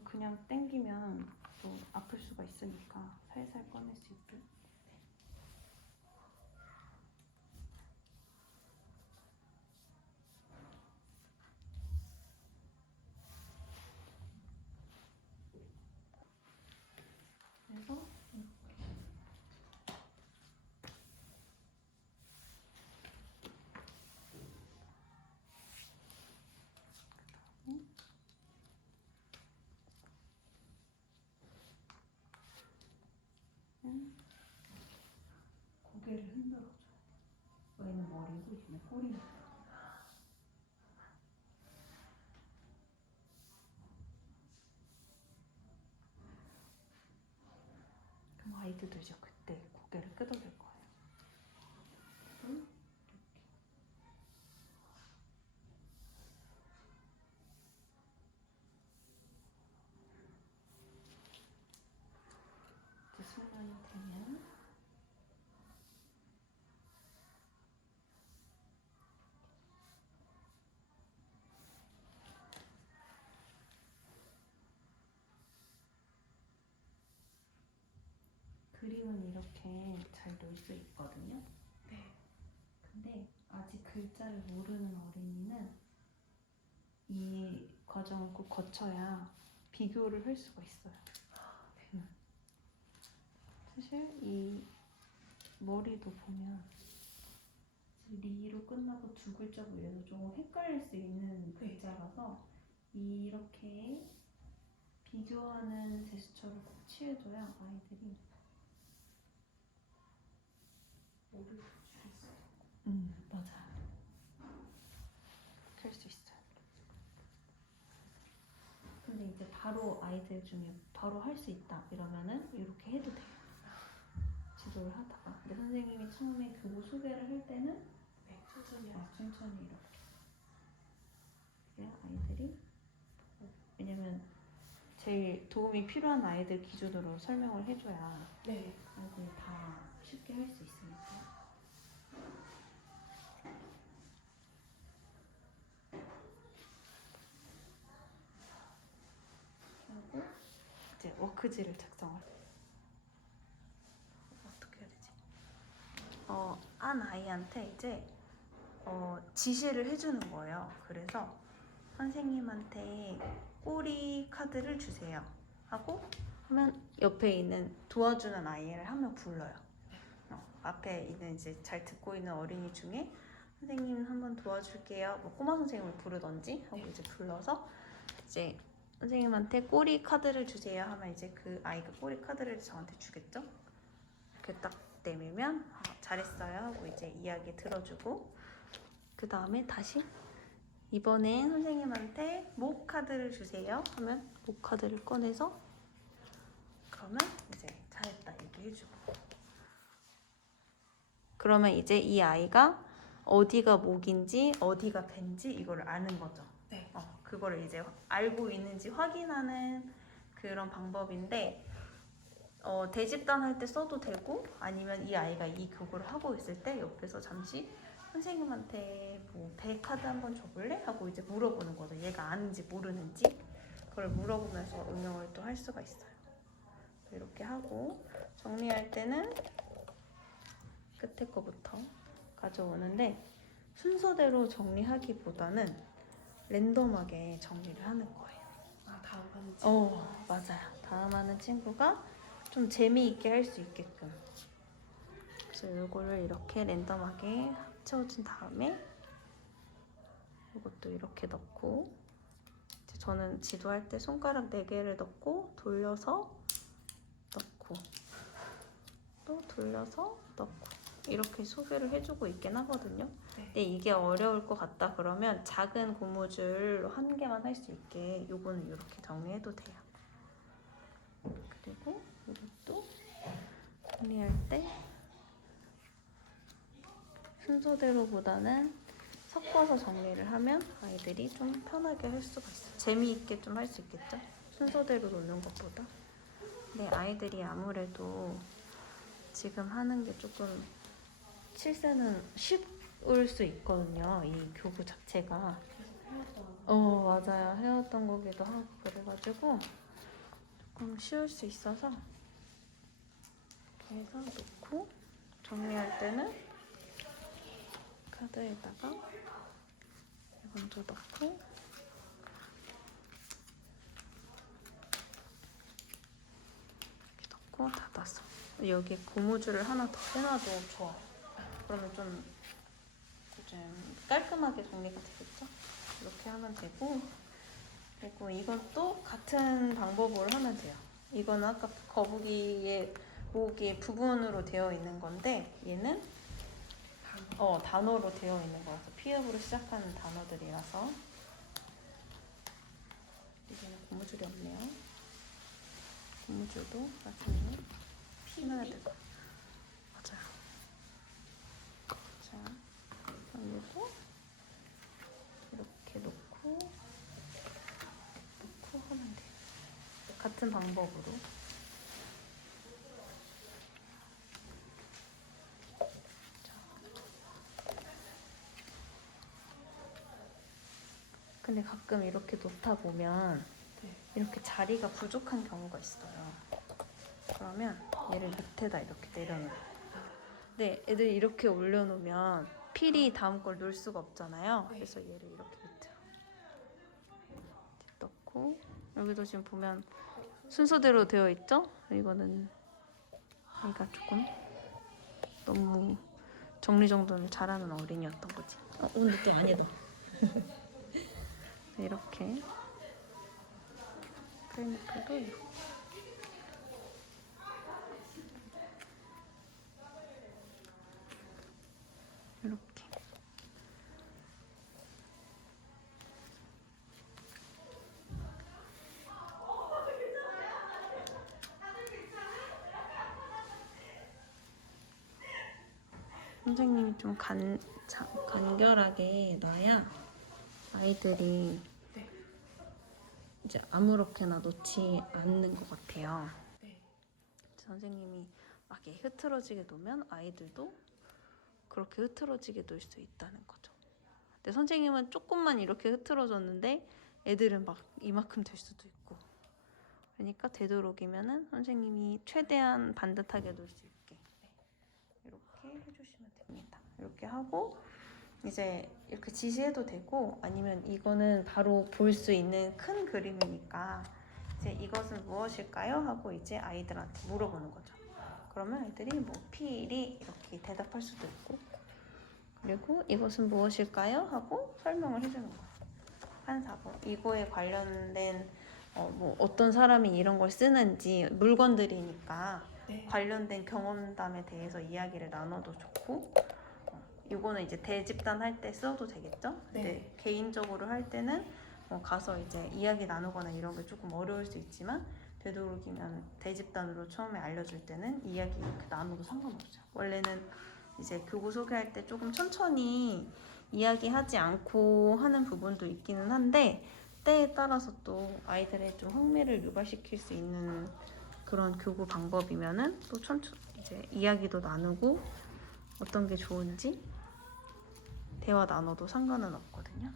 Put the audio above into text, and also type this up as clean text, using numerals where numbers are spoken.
이걸 그냥 당기면 또 아플 수가 있으니까 살살 꺼낼 수 있게. 그래서 고개를 흔들어줘요. 얘는 머리고 얘는 꼬리입니다. 그럼 아이들도 이제 그때 고개를 끄덕일 거예요. 이제 순간이 되면 그림은 이렇게 잘 놓을 수 있거든요. 네. 근데 아직 글자를 모르는 어린이는 이 과정을 꼭 거쳐야 비교를 할 수가 있어요. 사실 이 머리도 보면 리로 끝나고 두 글자 보여서 조금 헷갈릴 수 있는 글자라서 이렇게 비교하는 제스처를 꼭 취해줘야 아이들이 머리를 줄였어요. 맞아요. 그렇게 할 수 있어요. 근데 이제 바로 아이들 중에 바로 할 수 있다 이러면은 이렇게 해도 돼요. 지도를 하다가. 근데 선생님이 처음에 교구 소개를 할 때는 네, 천천히 천천히 이렇게. 그래야 아이들이 왜냐면 제일 도움이 필요한 아이들 기준으로 설명을 해줘야 네. 아이들이 다 쉽게 할 수 있으니까. 그리고 이제 워크지를 작성을. 어떻게 해야 되지? 한 아이한테 이제 지시를 해주는 거예요. 그래서 선생님한테 꼬리 카드를 주세요 하고 하면 옆에 있는 도와주는 아이를 한 명 불러요. 앞에 있는 이제 잘 듣고 있는 어린이 중에 선생님 한번 도와줄게요. 뭐 꼬마 선생님을 부르던지 하고 이제 불러서 이제 선생님한테 꼬리 카드를 주세요 하면 이제 그 아이가 꼬리 카드를 저한테 주겠죠. 이렇게 딱 내밀면 잘했어요 하고 이제 이야기 들어주고 그 다음에 다시 이번엔 선생님한테 목 카드를 주세요 하면 목 카드를 꺼내서 그러면 이제 잘했다 얘기해주고 그러면 이제 이 아이가 어디가 목인지 어디가 밴지 이걸 아는 거죠. 네. 그거를 이제 알고 있는지 확인하는 그런 방법인데 대집단 할 때 써도 되고 아니면 이 아이가 이 교구를 하고 있을 때 옆에서 잠시 선생님한테 뭐 배 카드 한번 줘볼래? 하고 이제 물어보는 거죠. 얘가 아는지 모르는지 그걸 물어보면서 응용을 또 할 수가 있어요. 이렇게 하고 정리할 때는 끝에 거부터 가져오는데 순서대로 정리하기보다는 랜덤하게 정리를 하는 거예요. 다음 하는 친구. 맞아요. 다음 하는 친구가 좀 재미있게 할 수 있게끔. 그래서 이거를 이렇게 랜덤하게 채워준 다음에 이것도 이렇게 넣고 이제 저는 지도할 때 손가락 4개를 넣고 돌려서 넣고 또 돌려서 넣고 이렇게 소개를 해주고 있긴 하거든요. 네. 근데 이게 어려울 것 같다 그러면 작은 고무줄로 한 개만 할 수 있게 요거는 이렇게 정리해도 돼요. 그리고 이것도 정리할 때 순서대로보다는 섞어서 정리를 하면 아이들이 좀 편하게 할 수가 있어요. 재미있게 좀 할 수 있겠죠? 순서대로 놓는 것보다. 근데 아이들이 아무래도 지금 하는 게 조금 7세는 쉽을 수 있거든요. 이 교구 자체가. 맞아요. 해왔던 거기도 하고 그래가지고 조금 쉬울 수 있어서 이렇게 해서 놓고 정리할 때는 카드에다가 먼저 넣고 이렇게 넣고 닫아서 여기 고무줄을 하나 더 해놔도 좋아. 그러면 좀 깔끔하게 정리가 되겠죠? 이렇게 하면 되고, 그리고 이것도 같은 방법으로 하면 돼요. 이거는 아까 거북이의 목이 부분으로 되어 있는 건데 얘는 단어로 되어 있는 거라서 피읍으로 시작하는 단어들이라서. 이제는 고무줄이 없네요. 고무줄도 나중에 피해야 되고. 맞아요. 자, 이것도 이렇게 놓고 하면 돼요. 같은 방법으로. 근데 가끔 이렇게 놓다 보면 이렇게 자리가 부족한 경우가 있어요. 그러면 얘를 밑에다 이렇게 내려놓어요. 근데 애들 이렇게 올려놓으면 필이 다음 걸 놓을 수가 없잖아요. 그래서 얘를 이렇게 밑으로 넣고, 여기도 지금 보면 순서대로 되어 있죠? 이거는 얘가 조금 너무 정리정돈을 잘하는 어린이였던 거지. 근데 또 아니다. 이렇게 프레니클도 이렇게. 선생님이 좀 간결하게 놔야 아이들이 이제 아무렇게나 놓지 않는 것 같아요. 선생님이 막 이렇게 흐트러지게 놓으면 아이들도 그렇게 흐트러지게 놓을 수 있다는 거죠. 근데 선생님은 조금만 이렇게 흐트러졌는데 애들은 막 이만큼 될 수도 있고. 그러니까 되도록이면은 선생님이 최대한 반듯하게 놓을 수 있게 이렇게 해주시면 됩니다. 이렇게 하고 이제 이렇게 지시해도 되고, 아니면 이거는 바로 볼 수 있는 큰 그림이니까 이제 이것은 무엇일까요? 하고 이제 아이들한테 물어보는 거죠. 그러면 아이들이 뭐 필이 이렇게 대답할 수도 있고, 그리고 이것은 무엇일까요? 하고 설명을 해주는 거예요. 한 사고 이거에 관련된 뭐 어떤 사람이 이런 걸 쓰는지, 물건들이니까 관련된 경험담에 대해서 이야기를 나눠도 좋고, 이거는 이제 대집단 할 때 써도 되겠죠? 근데 개인적으로 할 때는 가서 이제 이야기 나누거나 이런 게 조금 어려울 수 있지만, 되도록이면 대집단으로 처음에 알려줄 때는 이야기 이렇게 나눠도 상관없어요. 원래는 이제 교구 소개할 때 조금 천천히 이야기하지 않고 하는 부분도 있기는 한데, 때에 따라서 또 아이들의 좀 흥미를 유발시킬 수 있는 그런 교구 방법이면은 또 천천히 이제 이야기도 나누고 어떤 게 좋은지 대화 나눠도 상관은 없거든요.